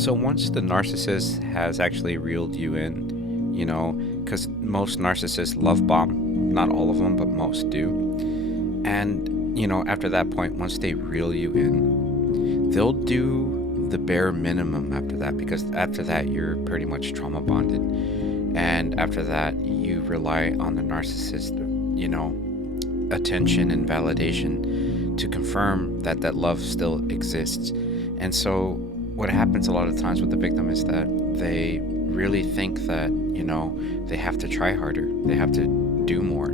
So once the narcissist has actually reeled you in, because most narcissists love bomb, not all of them, but most do. And, after that point, once they reel you in, they'll do the bare minimum after that, because after that, you're pretty much trauma bonded. And after that, you rely on the narcissist, attention and validation to confirm that that love still exists. And so what happens a lot of times with the victim is that they really think that, they have to try harder, they have to do more.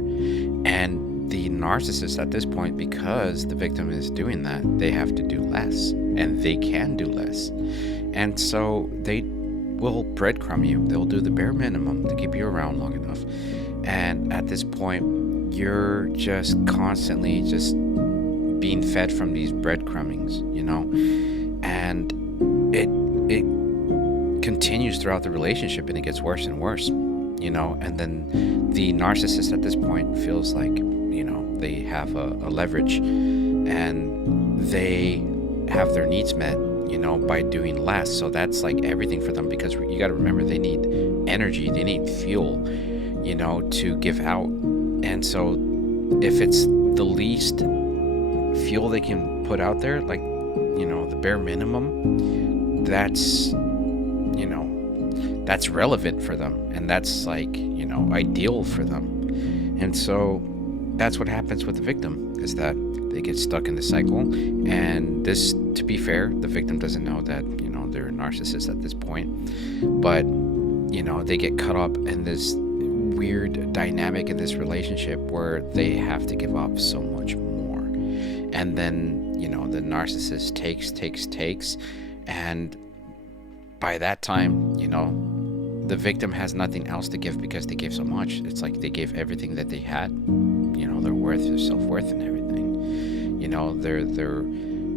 And the narcissist at this point, because the victim is doing that, they have to do less, and they can do less. And so they will breadcrumb you. They'll do the bare minimum to keep you around long enough. And at this point, you're just constantly just being fed from these breadcrumbings, and it continues throughout the relationship, and it gets worse and worse, and then the narcissist at this point feels like, they have a leverage, and they have their needs met, by doing less. So that's like everything for them, because you got to remember, they need energy, they need fuel, to give out. And so if it's the least fuel they can put out there, like, the bare minimum, that's relevant for them, and that's like, ideal for them. And so that's what happens with the victim, is that they get stuck in the cycle. And this, to be fair, the victim doesn't know that, they're a narcissist at this point, but, they get caught up in this weird dynamic in this relationship where they have to give up so much more. And then, the narcissist takes, and by that time, the victim has nothing else to give, because they gave so much. It's like they gave everything that they had, their worth, their self-worth and everything, their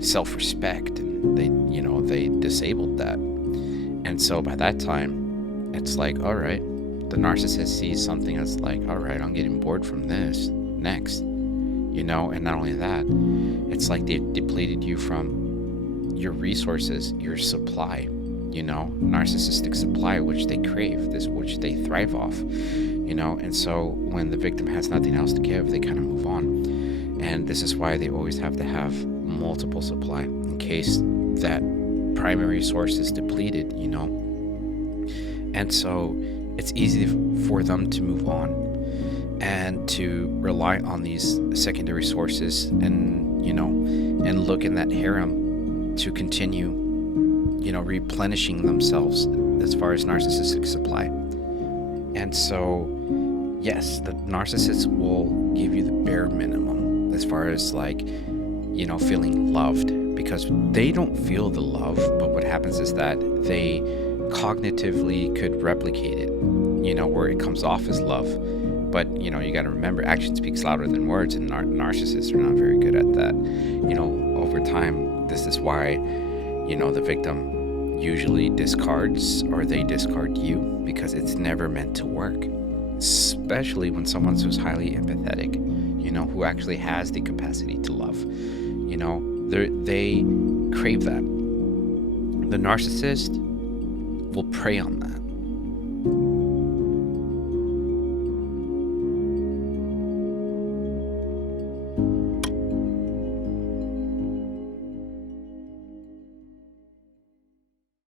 self-respect, and they disabled that. And so by that time, it's like, all right, the narcissist sees something that's like, all right, I'm getting bored from this, next, and not only that, it's like they depleted you from your resources, your supply, narcissistic supply, which they crave, this which they thrive off, and so when the victim has nothing else to give, they kind of move on. And this is why they always have to have multiple supply, in case that primary source is depleted, and so it's easy for them to move on and to rely on these secondary sources, and and look in that harem to continue replenishing themselves as far as narcissistic supply. And so, yes, the narcissist will give you the bare minimum as far as like, feeling loved, because they don't feel the love, but what happens is that they cognitively could replicate it, where it comes off as love. But, you got to remember, action speaks louder than words, and narcissists are not very good at that. Over time, this is why, the victim usually discards, or they discard you, because it's never meant to work. Especially when someone's who's highly empathetic, who actually has the capacity to love. They crave that. The narcissist will prey on that.